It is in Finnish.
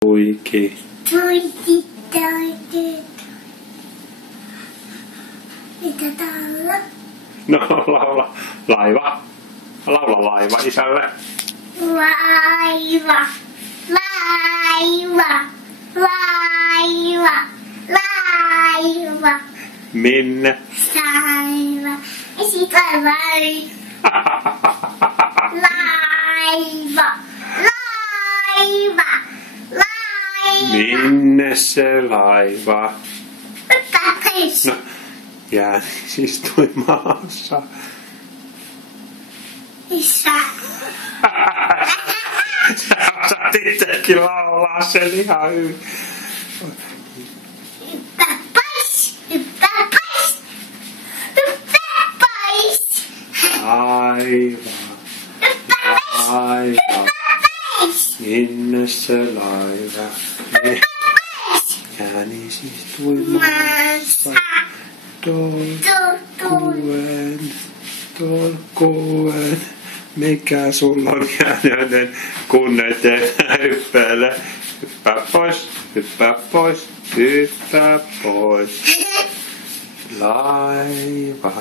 Tuiki. Tuiki. Mitä täällä? No laula. Laiva. Laula laiva isälle. Laiva. Laiva. Laiva. Laiva. Minne? Laiva. Laiva. Laiva. Laiva. Laiva. Minne se laiva? Pois. No, jää istui maassa. Isä. Sä osaat itsekin laulaa sen ihan hyvin. Hyppää pois. Hyppää pois. Hyppää pois. Laiva. Hyppää pois. Laiva. Hyppää pois. Minne se laiva? Jäänis istui maassa. Tolkuen. Mikä sulla on jäänyt, kun et enää hyppääle? Hyppää pois, hyppää pois, hyppää pois. Laiva.